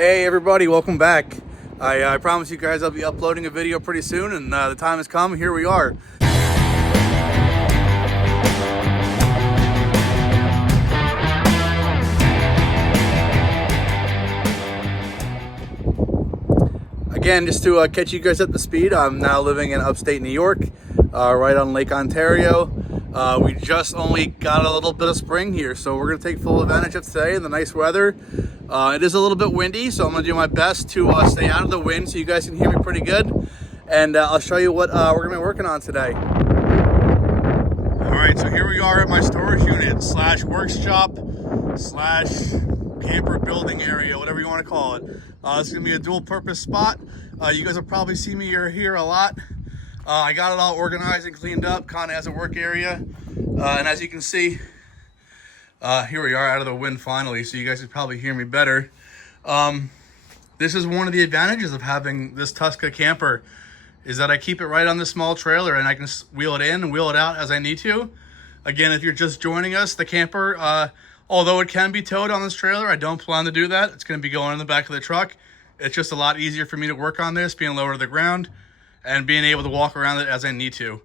Hey everybody, welcome back. I promise you guys I'll be uploading a video pretty soon, and the time has come. Here we are. Again, just to catch you guys up to speed, I'm now living in upstate New York, right on Lake Ontario. We just only got a little bit of spring here, so we're going to take full advantage of today and the nice weather. It is a little bit windy, so I'm going to do my best to stay out of the wind so you guys can hear me pretty good. And I'll show you what we're going to be working on today. All right, so here we are at my storage unit slash workshop slash camper building area, whatever you want to call it. This is going to be a dual purpose spot. You guys will probably see me here a lot. I got it all organized and cleaned up, kind of as a work area. And as you can see, here we are out of the wind finally, so you guys can probably hear me better. This is one of the advantages of having this Tusca camper, is that I keep it right on this small trailer and I can wheel it in and wheel it out as I need to. Again, if you're just joining us, the camper, although it can be towed on this trailer, I don't plan to do that. It's going to be going in the back of the truck. It's just a lot easier for me to work on this, being lower to the ground and being able to walk around it as I need to.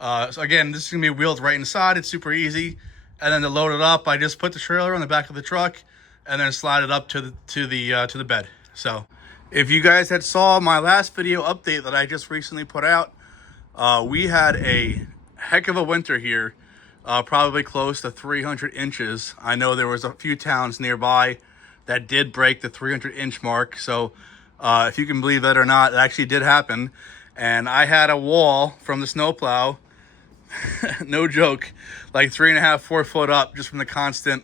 So again, this is going to be wheeled right inside. It's super easy. And then to load it up, I just put the trailer on the back of the truck and then slide it up to the bed. So if you guys had saw my last video update that I just recently put out, we had a heck of a winter here, probably close to 300 inches. I know there was a few towns nearby that did break the 300-inch mark. So if you can believe that or not, it actually did happen. And I had a wall from the snowplow, no joke, like 3.5, 4 foot up just from the constant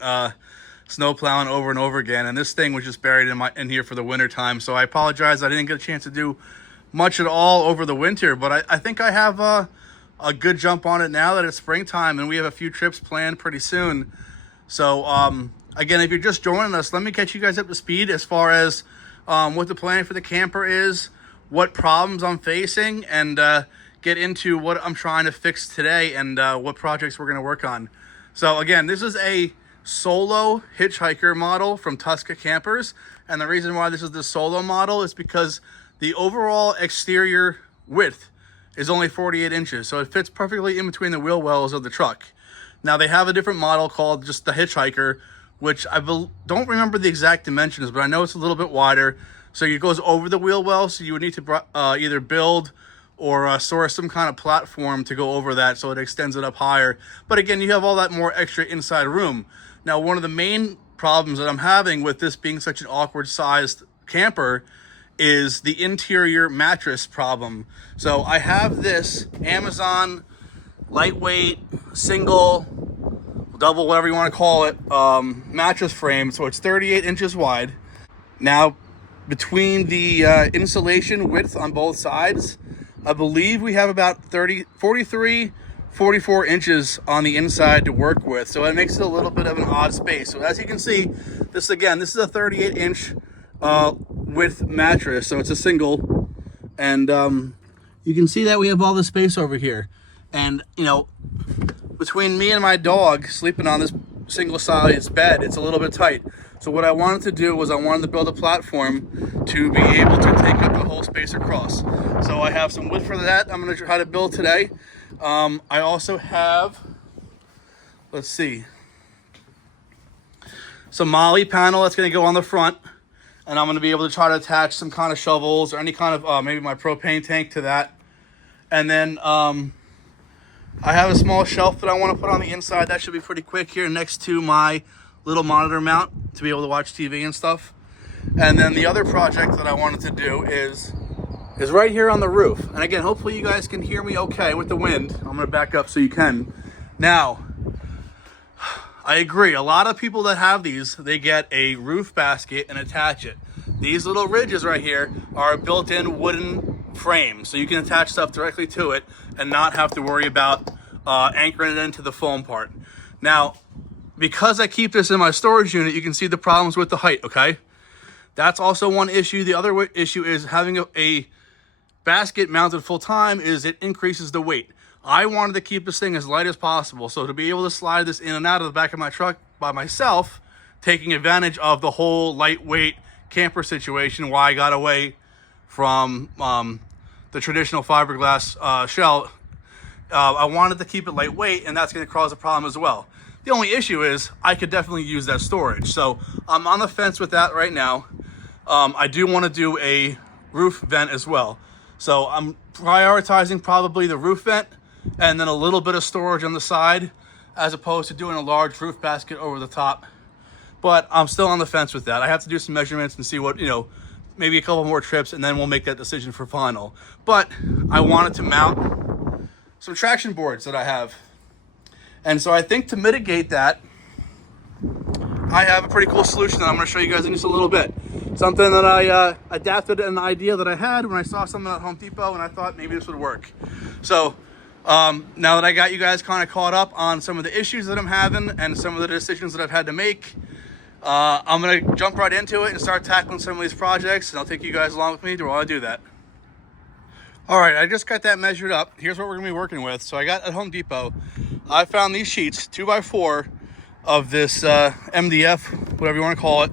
snow plowing over and over again. And this thing was just buried in here for the winter time. So I apologize. I didn't get a chance to do much at all over the winter, but I think I have a good jump on it now that it's springtime and we have a few trips planned pretty soon. So again, if you're just joining us, let me catch you guys up to speed as far as what the plan for the camper is, what problems I'm facing, and get into what I'm trying to fix today and what projects we're going to work on. So again, this is a solo hitchhiker model from Tusca Campers, and the reason why this is the solo model is because the overall exterior width is only 48 inches, so it fits perfectly in between the wheel wells of the truck. Now they have a different model called just the hitchhiker, which I don't remember the exact dimensions, but I know it's a little bit wider, so it goes over the wheel well, so you would need to either build or source some kind of platform to go over that so it extends it up higher. But again, you have all that more extra inside room. Now, one of the main problems that I'm having with this being such an awkward sized camper is the interior mattress problem. So I have this Amazon lightweight, single, double, whatever you want to call it, mattress frame. So it's 38 inches wide. Now, between the insulation width on both sides, I believe we have about 43, 44 inches on the inside to work with. So it makes it a little bit of an odd space. So as you can see, this is a 38 inch width mattress. So it's a single. And you can see that we have all the space over here. And, you know, between me and my dog sleeping on this single sized bed, it's a little bit tight. So what I wanted to do was I wanted to build a platform to be able to take up the whole space across. So I have some wood for that I'm going to try to build today. I also have, let's see, some molly panel that's going to go on the front. And I'm going to be able to try to attach some kind of shovels or any kind of, maybe my propane tank to that. And then I have a small shelf that I want to put on the inside. That should be pretty quick here next to my little monitor mount to be able to watch TV and stuff. And then the other project that I wanted to do is right here on the roof. And again, hopefully you guys can hear me okay with the wind. I'm going to back up so you can. Now, I agree. A lot of people that have these, they get a roof basket and attach it. These little ridges right here are a built-in wooden frame, so you can attach stuff directly to it and not have to worry about anchoring it into the foam part. Now, because I keep this in my storage unit, you can see the problems with the height, okay? That's also one issue. The other issue is having a basket mounted full time is it increases the weight. I wanted to keep this thing as light as possible. So to be able to slide this in and out of the back of my truck by myself, taking advantage of the whole lightweight camper situation, why I got away from the traditional fiberglass shell. I wanted to keep it lightweight, and that's going to cause a problem as well. The only issue is I could definitely use that storage. So I'm on the fence with that right now. I do want to do a roof vent as well. So I'm prioritizing probably the roof vent and then a little bit of storage on the side, as opposed to doing a large roof basket over the top. But I'm still on the fence with that. I have to do some measurements and see what, maybe a couple more trips, and then we'll make that decision for final. But I wanted to mount some traction boards that I have. And so I think to mitigate that, I have a pretty cool solution that I'm going to show you guys in just a little bit. Something that I adapted an idea that I had when I saw something at Home Depot, and I thought maybe this would work. So now that I got you guys kind of caught up on some of the issues that I'm having and some of the decisions that I've had to make, I'm going to jump right into it and start tackling some of these projects, and I'll take you guys along with me while I do that. All right, I just got that measured up. Here's what we're going to be working with. So I got at Home Depot, I found these sheets, 2x4 of this MDF, whatever you want to call it.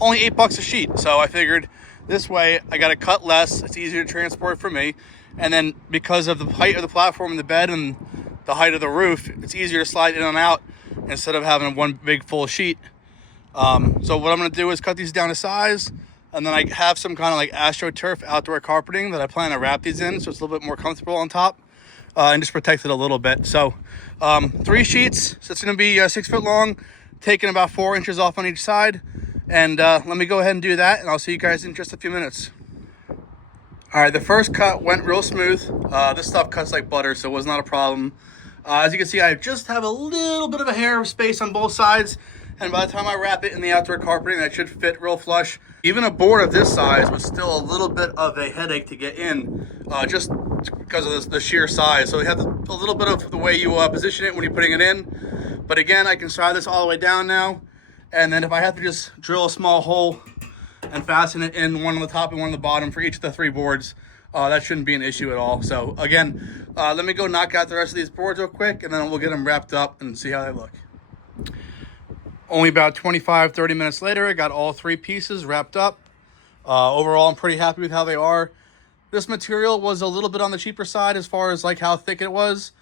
Only $8 a sheet. So I figured this way I got to cut less. It's easier to transport for me. And then because of the height of the platform and the bed and the height of the roof, it's easier to slide in and out instead of having one big full sheet. So what I'm going to do is cut these down to size. And then I have some kind of like AstroTurf outdoor carpeting that I plan to wrap these in, so it's a little bit more comfortable on top, and just protect it a little bit. So 3 sheets, so it's going to be 6 foot long, taking about 4 inches off on each side. And let me go ahead and do that, and I'll see you guys in just a few minutes. All right, the first cut went real smooth. This stuff cuts like butter, so it was not a problem. As you can see, I just have a little bit of a hair of space on both sides, and by the time I wrap it in the outdoor carpeting, that should fit real flush. Even a board of this size was still a little bit of a headache to get in, just because of the sheer size. So you have a little bit of the way you position it when you're putting it in. But again, I can slide this all the way down now. And then if I have to just drill a small hole and fasten it in, one on the top and one on the bottom for each of the 3 boards, that shouldn't be an issue at all. So again, let me go knock out the rest of these boards real quick, and then we'll get them wrapped up and see how they look. Only about 25-30 minutes later, I got all 3 pieces wrapped up. Overall, I'm pretty happy with how they are. This material was a little bit on the cheaper side as far as like how thick it was.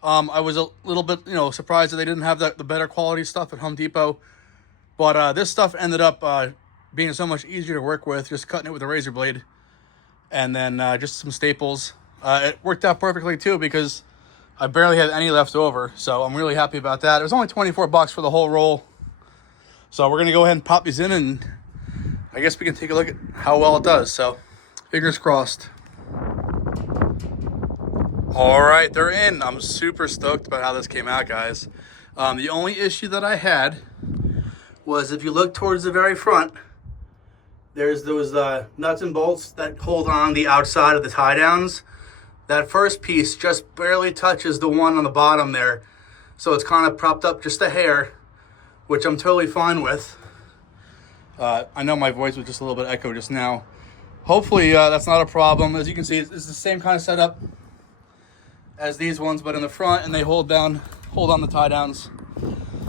I was a little bit, surprised that they didn't have the better quality stuff at Home Depot. But this stuff ended up being so much easier to work with, just cutting it with a razor blade. And then just some staples. It worked out perfectly too, because I barely had any left over. So I'm really happy about that. It was only $24 for the whole roll. So we're going to go ahead and pop these in, and I guess we can take a look at how well it does. So fingers crossed. All right, they're in. I'm super stoked about how this came out, guys. The only issue that I had was if you look towards the very front, there's those nuts and bolts that hold on the outside of the tie downs. That first piece just barely touches the one on the bottom there. So it's kind of propped up just a hair, which I'm totally fine with. I know my voice was just a little bit echo just now. Hopefully that's not a problem. As you can see, it's the same kind of setup as these ones, but in the front, and they hold on the tie downs.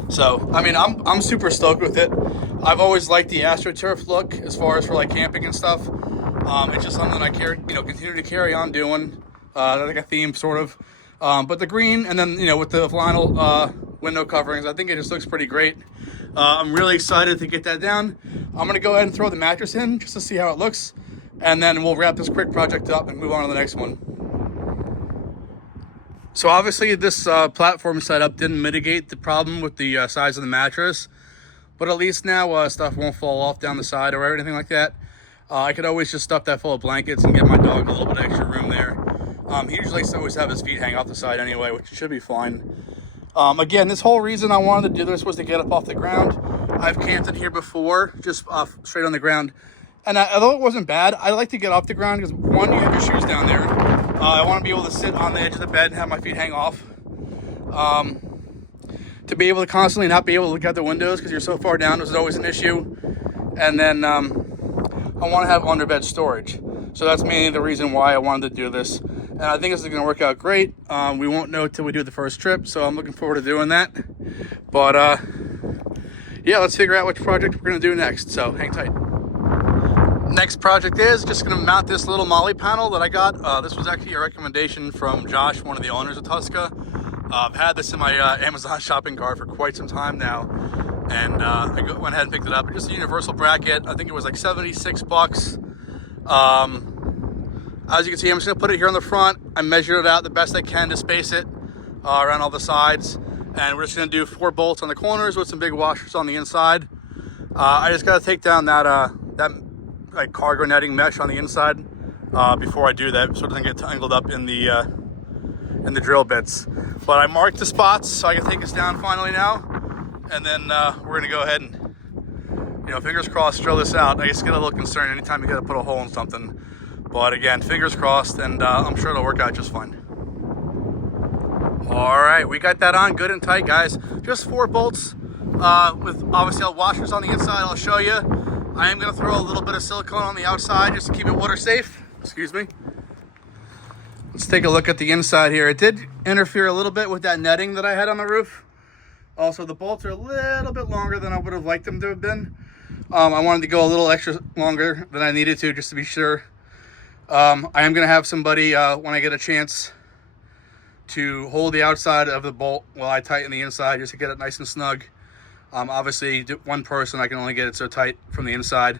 So, I mean, I'm super stoked with it. I've always liked the AstroTurf look as far as for like camping and stuff. It's just something I continue to carry on doing, like a theme sort of. But the green, and then with the vinyl window coverings, I think it just looks pretty great. I'm really excited to get that down. I'm gonna go ahead and throw the mattress in just to see how it looks, and then we'll wrap this quick project up and move on to the next one. So obviously this platform setup didn't mitigate the problem with the size of the mattress, but at least now stuff won't fall off down the side or anything like that. I could always just stuff that full of blankets and get my dog a little bit of extra room there. He usually always have his feet hang off the side anyway, which should be fine. Again, this whole reason I wanted to do this was to get up off the ground. I've camped in here before, just straight on the ground. And although it wasn't bad, I like to get off the ground because, one, you have your shoes down there. I want to be able to sit on the edge of the bed and have my feet hang off. To be able to constantly not be able to look out the windows because you're so far down is always an issue. And then I want to have underbed storage. So that's mainly the reason why I wanted to do this. And I think this is going to work out great. We won't know till we do the first trip, so I'm looking forward to doing that. But yeah, let's figure out which project we're going to do next. So hang tight. Next project is just going to mount this little molly panel that I got. This was actually a recommendation from Josh, one of the owners of Tusca. I've had this in my Amazon shopping cart for quite some time now, and I went ahead and picked it up. It's just a universal bracket. I think it was like 76 bucks. As you can see, I'm just going to put it here on the front. I measured it out the best I can to space it around all the sides, and we're just going to do 4 bolts on the corners with some big washers on the inside. I just got to take down that like cargo netting mesh on the inside before I do that, so it doesn't get tangled up in the drill bits. But I marked the spots so I can take this down finally now, and then we're gonna go ahead and, you know, fingers crossed, drill this out. I just get a little concerned anytime you gotta put a hole in something, but again, fingers crossed, and I'm sure it'll work out just fine. All right, we got that on good and tight, guys. Just 4 bolts with obviously washers on the inside. I'll show you. I am going to throw a little bit of silicone on the outside just to keep it water safe. Excuse me. Let's take a look at the inside here. It did interfere a little bit with that netting that I had on the roof. Also, the bolts are a little bit longer than I would have liked them to have been. I wanted to go a little extra longer than I needed to, just to be sure. I am going to have somebody, when I get a chance, to hold the outside of the bolt while I tighten the inside, just to get it nice and snug. Obviously, one person, I can only get it so tight from the inside.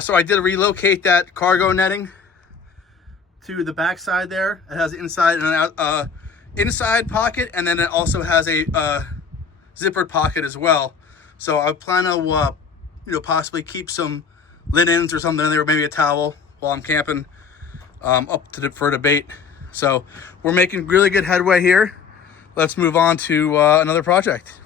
So I did relocate that cargo netting to the back side there. It has an inside and an out, inside pocket, and then it also has a zippered pocket as well. So I plan to, you know, possibly keep some linens or something in there, maybe a towel while I'm camping, up to for debate. So we're making really good headway here. Let's move on to another project.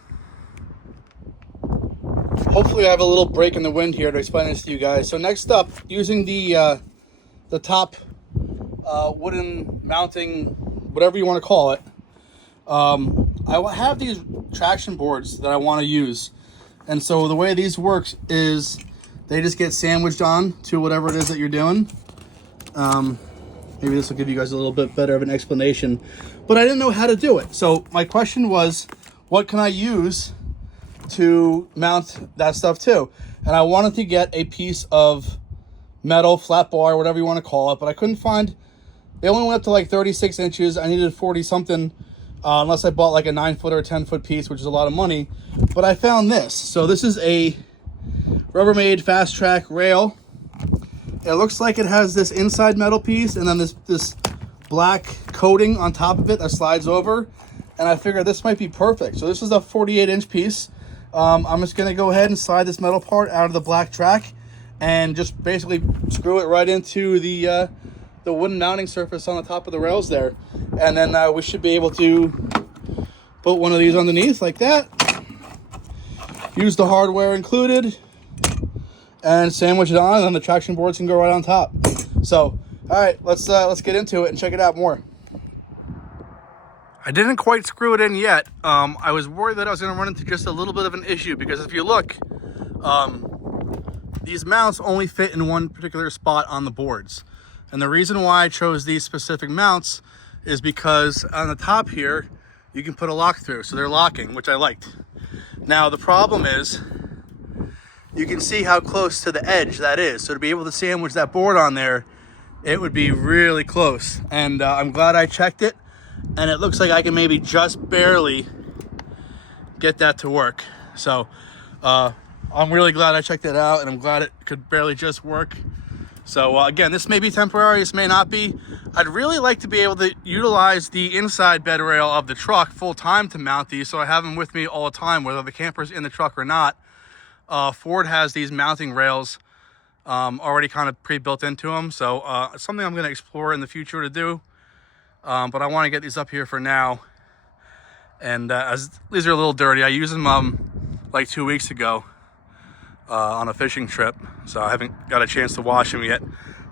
Hopefully I have a little break in the wind here to explain this to you guys. So next up, using the top wooden mounting, whatever you want to call it, I have these traction boards that I want to use. And so the way these works is they just get sandwiched on to whatever it is that you're doing. Maybe this will give you guys a little bit better of an explanation, but I didn't know how to do it. So my question was, what can I use to mount that stuff to? And I wanted to get a piece of metal, flat bar, whatever you want to call it, but I couldn't find, they only went up to like 36 inches. I needed 40 something, unless I bought like a 9-foot or a 10-foot piece, which is a lot of money. But I found this. So this is a Rubbermaid Fast Track rail. It looks like it has this inside metal piece and then this black coating on top of it that slides over. And I figured this might be perfect. So this is a 48-inch piece. I'm just going to go ahead and slide this metal part out of the black track and just basically screw it right into the wooden mounting surface on the top of the rails there. And then we should be able to put one of these underneath like that. Use the hardware included and sandwich it on, and then the traction boards can go right on top. So, all right, let's get into it and check it out more. I didn't quite screw it in yet. I was worried that I was going to run into just a little bit of an issue, because if you look, these mounts only fit in one particular spot on the boards. And the reason why I chose these specific mounts is because on the top here, you can put a lock through. So they're locking, which I liked. Now, the problem is, you can see how close to the edge that is. So to be able to sandwich that board on there, it would be really close. And I'm glad I checked it. And it looks like I can maybe just barely get that to work. So I'm really glad I checked it out, and I'm glad it could barely just work. So again, this may be temporary, this may not be. I'd really like to be able to utilize the inside bed rail of the truck full time to mount these, so I have them with me all the time, whether the camper's in the truck or not. Ford has these mounting rails already kind of pre-built into them. So it's something I'm going to explore in the future to do. But I want to get these up here for now. And as these are a little dirty, I used them like 2 weeks ago on a fishing trip. So I haven't got a chance to wash them yet.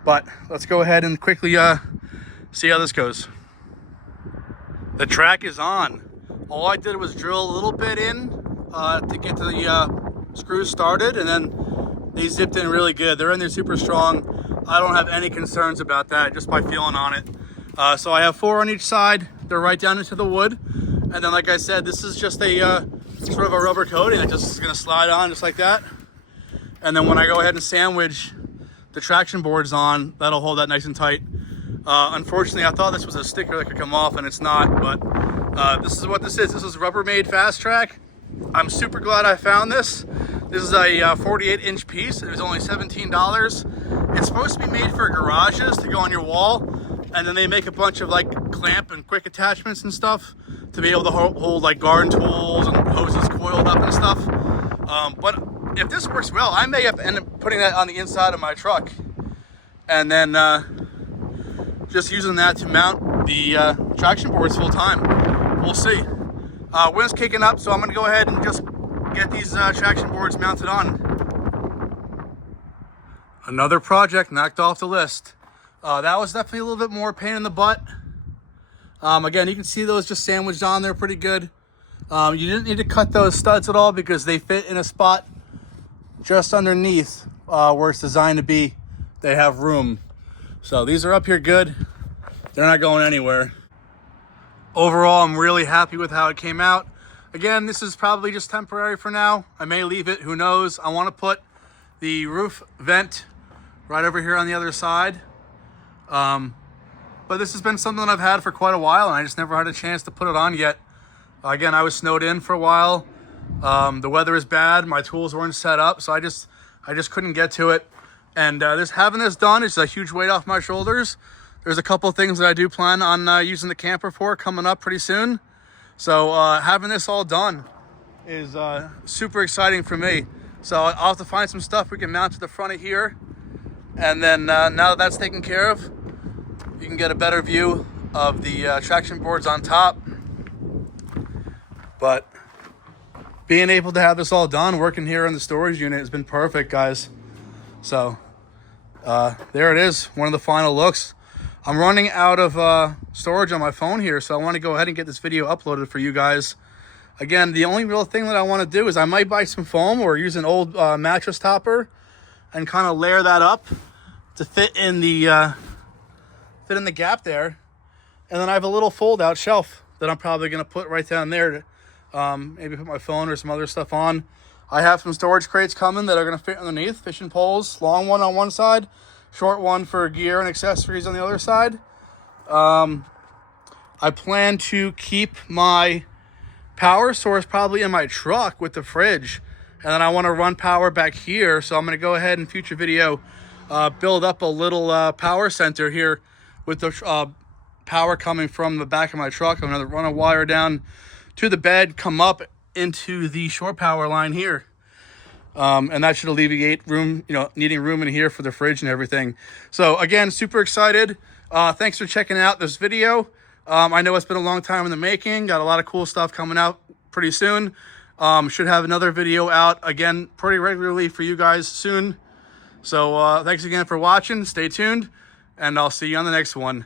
But let's go ahead and quickly see how this goes. The track is on. All I did was drill a little bit in to get the screws started, and then they zipped in really good. They're in there super strong. I don't have any concerns about that just by feeling on it. So I have 4 on each side. They're right down into the wood. And then, like I said, this is just a sort of a rubber coating that just is going to slide on just like that. And then when I go ahead and sandwich the traction boards on, that'll hold that nice and tight. Unfortunately, I thought this was a sticker that could come off, and it's not, but this is what this is. This is Rubbermaid Fast Track. I'm super glad I found this. This is a 48-inch piece. It was only $17. It's supposed to be made for garages to go on your wall, and then they make a bunch of like clamp and quick attachments and stuff to be able to hold like garden tools and hoses coiled up and stuff. But if this works well, I may have to end up putting that on the inside of my truck, and then just using that to mount the traction boards full time. We'll see. Wind's kicking up, so I'm gonna go ahead and just get these traction boards mounted on. Another project knocked off the list. That was definitely a little bit more pain in the butt. Again, you can see those just sandwiched on there pretty good. You didn't need to cut those studs at all because they fit in a spot just underneath where it's designed to be. They have room. So these are up here good. They're not going anywhere. Overall, I'm really happy with how it came out. Again, this is probably just temporary for now. I may leave it, who knows. I want to put the roof vent right over here on the other side. But this has been something that I've had for quite a while, and I just never had a chance to put it on yet. Again, I was snowed in for a while. The weather is bad. My tools weren't set up, so I just couldn't get to it. And having this done is a huge weight off my shoulders. There's a couple of things that I do plan on using the camper for coming up pretty soon. So having this all done is super exciting for me. So I'll have to find some stuff we can mount to the front of here. And then now that that's taken care of, you can get a better view of the traction boards on top. But being able to have this all done, working here in the storage unit has been perfect, guys. So there it is, one of the final looks. I'm running out of storage on my phone here, so I want to go ahead and get this video uploaded for you guys. Again, the only real thing that I want to do is I might buy some foam or use an old mattress topper and kind of layer that up to fit in the gap there. And then I have a little fold-out shelf that I'm probably going to put right down there to maybe put my phone or some other stuff on. I have some storage crates coming that are going to fit underneath, fishing poles, long one on one side, short one for gear and accessories on the other side. I plan to keep my power source probably in my truck with the fridge, and then I want to run power back here. So I'm going to go ahead in future video build up a little power center here with the power coming from the back of my truck. I'm going to run a wire down to the bed, come up into the shore power line here. And that should alleviate room, needing room in here for the fridge and everything. So again, super excited. Thanks for checking out this video. I know it's been a long time in the making. Got a lot of cool stuff coming out pretty soon. Should have another video out again pretty regularly for you guys soon. So thanks again for watching. Stay tuned, and I'll see you on the next one.